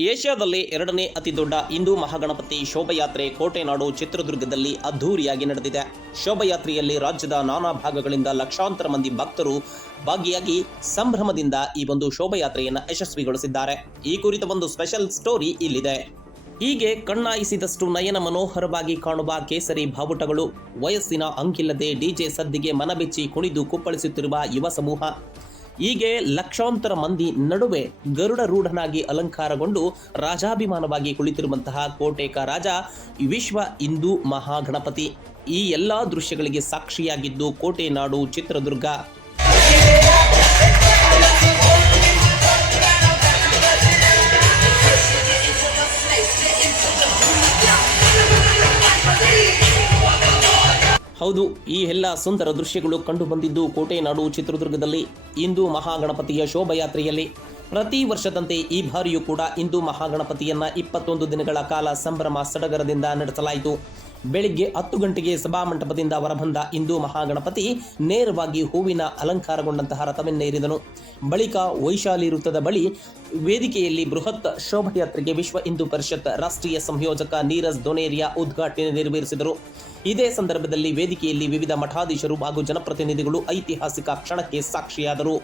ಏಷ್ಯಾದಲ್ಲಿ ಎರಡನೇ ಅತಿ ದೊಡ್ಡ ಹಿಂದೂ ಮಹಾಗಣಪತಿ ಶೋಭಯಾತ್ರೆ ಕೋಟೆನಾಡು ಚಿತ್ರದುರ್ಗದಲ್ಲಿ ಅದ್ದೂರಿಯಾಗಿ ನಡೆದಿದೆ. ಶೋಭಯಾತ್ರೆಯಲ್ಲಿ ರಾಜ್ಯದ ನಾನಾ ಭಾಗಗಳಿಂದ ಲಕ್ಷಾಂತರ ಮಂದಿ ಭಕ್ತರು ಭಾಗಿಯಾಗಿ ಸಂಭ್ರಮದಿಂದ ಈ ಒಂದು ಶೋಭಯಾತ್ರೆಯನ್ನು ಯಶಸ್ವಿಗೊಳಿಸಿದ್ದಾರೆ. ಈ ಕುರಿತ ಒಂದು ಸ್ಪೆಷಲ್ ಸ್ಟೋರಿ ಇಲ್ಲಿದೆ. ಹೀಗೆ ಕಣ್ಣಾಯಿಸಿದಷ್ಟು ನಯನ ಮನೋಹರವಾಗಿ ಕಾಣುವ ಕೇಸರಿ ಬಾವುಟಗಳು, ವಯಸ್ಸಿನ ಅಂಕಿಲ್ಲದೆ ಡಿಜೆ ಸದ್ದಿಗೆ ಮನಬೆಚ್ಚಿ ಕುಣಿದು ಕುಪ್ಪಳಿಸುತ್ತಿರುವ ಯುವ ಸಮೂಹ. ಹೀಗೆ ಲಕ್ಷಾಂತರ ಮಂದಿ ನಡುವೆ ಗರುಡ ರೂಢನಾಗಿ ಅಲಂಕಾರಗೊಂಡು ರಾಜಾಭಿಮಾನವಾಗಿ ಕುಳಿತಿರುವಂತಹ ಕೋಟೇಕ ರಾಜ ವಿಶ್ವ ಹಿಂದೂ ಮಹಾಗಣಪತಿ. ಈ ಎಲ್ಲಾ ದೃಶ್ಯಗಳಿಗೆ ಸಾಕ್ಷಿಯಾಗಿದ್ದು ಕೋಟೆ ನಾಡು ಚಿತ್ರದುರ್ಗ. ಹೌದು, ಈ ಎಲ್ಲ ಸುಂದರ ದೃಶ್ಯಗಳು ಕಂಡು ಬಂದಿದ್ದು ಕೋಟೆನಾಡು ಚಿತ್ರದುರ್ಗದಲ್ಲಿ, ಇಂದು ಮಹಾಗಣಪತಿಯ ಶೋಭಾಯಾತ್ರೆಯಲ್ಲಿ. ಪ್ರತಿ ವರ್ಷದಂತೆ ಈ ಬಾರಿಯೂ ಕೂಡ ಇಂದು ಮಹಾಗಣಪತಿಯನ್ನ ಇಪ್ಪತ್ತೊಂದು ದಿನಗಳ ಕಾಲ ಸಂಭ್ರಮ ಸಡಗರದಿಂದ ನಡೆಸಲಾಯಿತು. ಬೆಳಿಗ್ಗೆ ಹತ್ತು ಗಂಟೆಗೆ ಸಭಾಮಂಟಪದಿಂದ ಹೊರಬಂದ ಹಿಂದೂ ಮಹಾಗಣಪತಿ ನೇರವಾಗಿ ಹೂವಿನ ಅಲಂಕಾರಗೊಂಡಂತಹ ರಥವನ್ನೇರಿದನು ಬಳಿಕ ವೈಶಾಲಿ ವೃತ್ತದ ಬಳಿ ವೇದಿಕೆಯಲ್ಲಿ ಬೃಹತ್ ಶೋಭಯಾತ್ರೆಗೆ ವಿಶ್ವ ಹಿಂದೂ ಪರಿಷತ್ ರಾಷ್ಟ್ರೀಯ ಸಂಯೋಜಕ ನೀರಜ್ ದೊನೇರಿಯಾ ಉದ್ಘಾಟನೆ ನೆರವೇರಿಸಿದರು. ಇದೇ ಸಂದರ್ಭದಲ್ಲಿ ವೇದಿಕೆಯಲ್ಲಿ ವಿವಿಧ ಮಠಾಧೀಶರು ಹಾಗೂ ಜನಪ್ರತಿನಿಧಿಗಳು ಐತಿಹಾಸಿಕ ಕ್ಷಣಕ್ಕೆ ಸಾಕ್ಷಿಯಾದರು.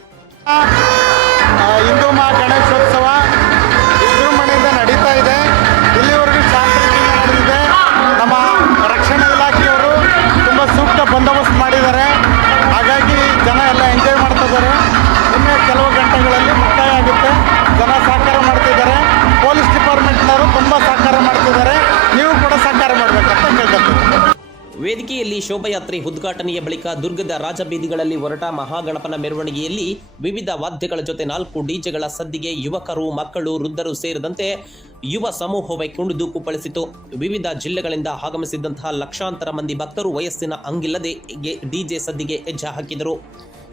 ವೇದಿಕೆಯಲ್ಲಿ ಶೋಭಾಯಾತ್ರೆ ಉದ್ಘಾಟನೆಯ ಬಳಿಕ ದುರ್ಗದ ರಾಜಬೀದಿಗಳಲ್ಲಿ ಹೊರಟ ಮಹಾಗಣಪನ ಮೆರವಣಿಗೆಯಲ್ಲಿ ವಿವಿಧ ವಾದ್ಯಗಳ ಜೊತೆ ನಾಲ್ಕು ಡಿಜೆಗಳ ಸದ್ದಿಗೆ ಯುವಕರು, ಮಕ್ಕಳು, ವೃದ್ಧರು ಸೇರಿದಂತೆ ಯುವ ಸಮೂಹವೇ ಕುಣಿದು ಪಳಿಸಿತು ವಿವಿಧ ಜಿಲ್ಲೆಗಳಿಂದ ಆಗಮಿಸಿದ್ದಂತಹ ಲಕ್ಷಾಂತರ ಮಂದಿ ಭಕ್ತರು ವಯಸ್ಸಿನ ಅಂಗಿಲ್ಲದೆ ಡಿಜೆ ಸದ್ದಿಗೆ ಹೆಜ್ಜೆ ಹಾಕಿದರು.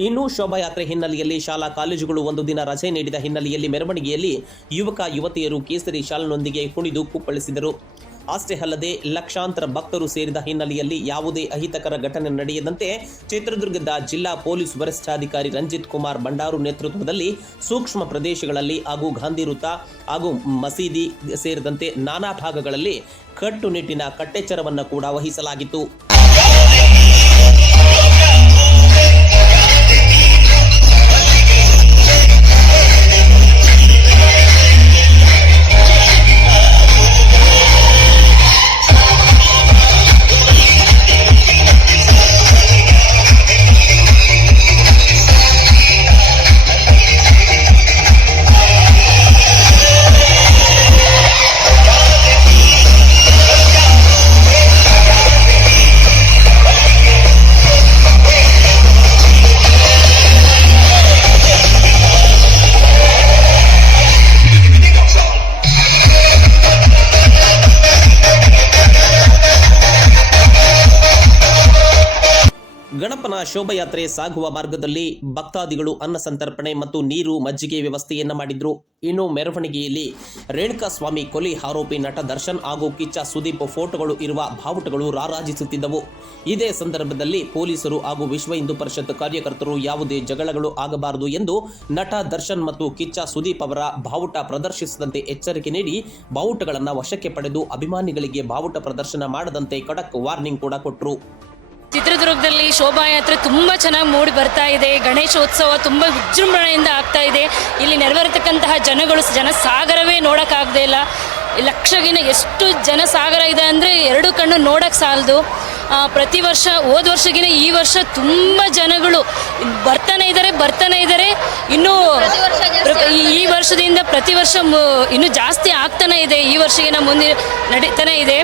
ಇನ್ನು ಶೋಭಾಯಾತ್ರೆ ಹಿನ್ನೆಲೆಯಲ್ಲಿ ಶಾಲಾ ಕಾಲೇಜುಗಳು ಒಂದು ದಿನ ರಜೆ ನೀಡಿದ ಹಿನ್ನೆಲೆಯಲ್ಲಿ ಮೆರವಣಿಗೆಯಲ್ಲಿ ಯುವಕ, ಯುವತಿಯರು ಕೇಸರಿ ಶಾಲಿನೊಂದಿಗೆ ಕುಣಿದು ಕುಪ್ಪಳಿಸಿದರು ಅಷ್ಟೇ ಅಲ್ಲದೆ ಲಕ್ಷಾಂತರ ಭಕ್ತರು ಸೇರಿದ ಹಿನ್ನೆಲೆಯಲ್ಲಿ ಯಾವುದೇ ಅಹಿತಕರ ಘಟನೆ ನಡೆಯದಂತೆ ಚಿತ್ರದುರ್ಗದ ಜಿಲ್ಲಾ ಪೊಲೀಸ್ ವರಿಷ್ಠಾಧಿಕಾರಿ ರಂಜಿತ್ ಕುಮಾರ್ ಬಂಡಾರು ನೇತೃತ್ವದಲ್ಲಿ ಸೂಕ್ಷ್ಮ ಪ್ರದೇಶಗಳಲ್ಲಿ ಹಾಗೂ ಗಾಂಧಿ ವೃತ್ತ ಹಾಗೂ ಮಸೀದಿ ಸೇರಿದಂತೆ ನಾನಾ ಭಾಗಗಳಲ್ಲಿ ಕಟ್ಟುನಿಟ್ಟಿನ ಕಟ್ಟೆಚ್ಚರವನ್ನು ಕೂಡ ವಹಿಸಲಾಗಿತ್ತು. ಶೋಭಯಾತ್ರೆ ಸಾಗುವ ಮಾರ್ಗದಲ್ಲಿ ಭಕ್ತಾದಿಗಳು ಅನ್ನ ಸಂತರ್ಪಣೆ ಮತ್ತು ನೀರು, ಮಜ್ಜಿಗೆ ವ್ಯವಸ್ಥೆಯನ್ನು ಮಾಡಿದ್ರು. ಇನ್ನು ಮೆರವಣಿಗೆಯಲ್ಲಿ ರೇಣುಕಾ ಸ್ವಾಮಿ ಕೊಲೆ ಆರೋಪಿ ನಟ ದರ್ಶನ್ ಹಾಗೂ ಕಿಚ್ಚ ಸುದೀಪ್ ಫೋಟೋಗಳು ಇರುವ ಭಾವುಟಗಳು ರಾರಾಜಿಸುತ್ತಿದ್ದವು. ಇದೇ ಸಂದರ್ಭದಲ್ಲಿ ಪೊಲೀಸರು ಹಾಗೂ ವಿಶ್ವ ಹಿಂದೂ ಪರಿಷತ್ ಕಾರ್ಯಕರ್ತರು ಯಾವುದೇ ಜಗಳಗಳು ಆಗಬಾರದು ಎಂದು ನಟ ದರ್ಶನ್ ಮತ್ತು ಕಿಚ್ಚ ಸುದೀಪ್ ಅವರ ಭಾವುಟ ಪ್ರದರ್ಶಿಸದಂತೆ ಎಚ್ಚರಿಕೆ ನೀಡಿ ಬಾವುಟಗಳನ್ನು ವಶಕ್ಕೆ ಪಡೆದು ಅಭಿಮಾನಿಗಳಿಗೆ ಬಾವುಟ ಪ್ರದರ್ಶನ ಮಾಡದಂತೆ ಖಡಕ್ ವಾರ್ನಿಂಗ್ ಕೂಡ ಕೊಟ್ಟರು ಚಿತ್ರದುರ್ಗದಲ್ಲಿ ಶೋಭಾಯಾತ್ರೆ ತುಂಬ ಚೆನ್ನಾಗಿ ಮೂಡಿ ಬರ್ತಾ ಇದೆ. ಗಣೇಶೋತ್ಸವ ತುಂಬ ವಿಜೃಂಭಣೆಯಿಂದ ಆಗ್ತಾ ಇದೆ. ಇಲ್ಲಿ ನೆರವೇರತಕ್ಕಂತಹ ಜನಗಳು ಜನಸಾಗರವೇ ನೋಡೋಕ್ಕಾಗದೇ ಇಲ್ಲ. ಲಕ್ಷಗಿನ ಎಷ್ಟು ಜನಸಾಗರ ಇದೆ ಅಂದರೆ ಎರಡು ಕಣ್ಣು ನೋಡೋಕ್ಕೆ ಸಾಲದು. ಪ್ರತಿ ವರ್ಷ, ಹೋದ ವರ್ಷಗಿನ ಈ ವರ್ಷ ತುಂಬ ಜನಗಳು ಬರ್ತಾನೆ ಇದ್ದಾರೆ ಬರ್ತಾನೆ ಇದ್ದಾರೆ ಇನ್ನೂ ಈ- ವರ್ಷದಿಂದ ಪ್ರತಿ ವರ್ಷ ಇನ್ನೂ ಜಾಸ್ತಿ ಆಗ್ತಾನೆ ಇದೆ. ಈ ವರ್ಷಗಿನ ಮುಂದೆ ನಡೀತಾನೆ ಇದೆ.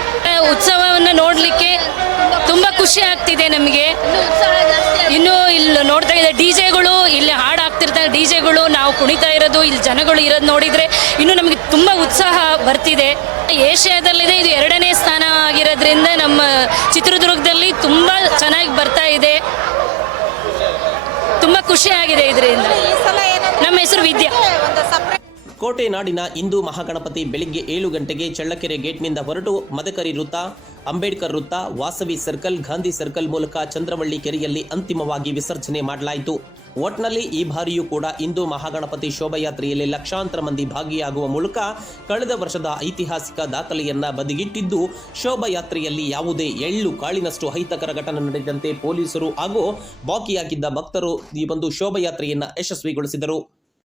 ಉತ್ಸವವನ್ನು ನೋಡಲಿಕ್ಕೆ ಖುಷಿ ಆಗ್ತಿದೆ ನಮಗೆ. ಇನ್ನು ಇಲ್ಲಿ ನೋಡ್ತಾ ಇದೆ ಡಿ ಜೆಗಳು ಇಲ್ಲಿ ಹಾಡು ಆಗ್ತಿರ್ತಾರೆ ಡಿ ಜೆಗಳು ನಾವು ಕುಣಿತಾ ಇರೋದು ಇಲ್ಲಿ ಜನಗಳು ಇರೋದು ನೋಡಿದರೆ ಇನ್ನು ನಮಗೆ ತುಂಬ ಉತ್ಸಾಹ ಬರ್ತಿದೆ. ಏಷ್ಯಾದಲ್ಲಿದೆ ಇದು ಎರಡನೇ ಸ್ಥಾನ ಆಗಿರೋದ್ರಿಂದ ನಮ್ಮ ಚಿತ್ರದುರ್ಗದಲ್ಲಿ ತುಂಬ ಚೆನ್ನಾಗಿ ಬರ್ತಾ ಇದೆ. ತುಂಬ ಖುಷಿ ಆಗಿದೆ ಇದರಿಂದ. ನಮ್ಮ ಹೆಸರು ವಿದ್ಯಾ. ಕೋಟೆ ನಾಡಿನ ಹಿಂದೂ ಮಹಾಗಣಪತಿ ಬೆಳಿಗ್ಗೆ ಏಳು ಗಂಟೆಗೆ ಚಳ್ಳಕೆರೆ ಗೇಟ್ನಿಂದ ಹೊರಟು ಮದಕರಿ ವೃತ್ತ, ಅಂಬೇಡ್ಕರ್ ವೃತ್ತ, ವಾಸವಿ ಸರ್ಕಲ್, ಗಾಂಧಿ ಸರ್ಕಲ್ ಮೂಲಕ ಚಂದ್ರವಳ್ಳಿ ಕೆರೆಯಲ್ಲಿ ಅಂತಿಮವಾಗಿ ವಿಸರ್ಜನೆ ಮಾಡಲಾಯಿತು. ಒಟ್ನಲ್ಲಿ ಈ ಬಾರಿಯೂ ಕೂಡ ಹಿಂದೂ ಮಹಾಗಣಪತಿ ಶೋಭಾಯಾತ್ರೆಯಲ್ಲಿ ಲಕ್ಷಾಂತರ ಮಂದಿ ಭಾಗಿಯಾಗುವ ಮೂಲಕ ಕಳೆದ ವರ್ಷದ ಐತಿಹಾಸಿಕ ದಾಖಲೆಯನ್ನ ಬದಿಗಿಟ್ಟಿದ್ದು, ಶೋಭಾಯಾತ್ರೆಯಲ್ಲಿ ಯಾವುದೇ ಎಳ್ಳು ಕಾಳಿನಷ್ಟು ಅಹಿತಕರ ಘಟನೆ ನಡೆದಂತೆ ಪೊಲೀಸರು ಹಾಗೂ ಬಾಕಿಯಾಗಿದ್ದ ಭಕ್ತರು ಈ ಒಂದು ಶೋಭಾಯಾತ್ರೆಯನ್ನ ಯಶಸ್ವಿಗೊಳಿಸಿದರು.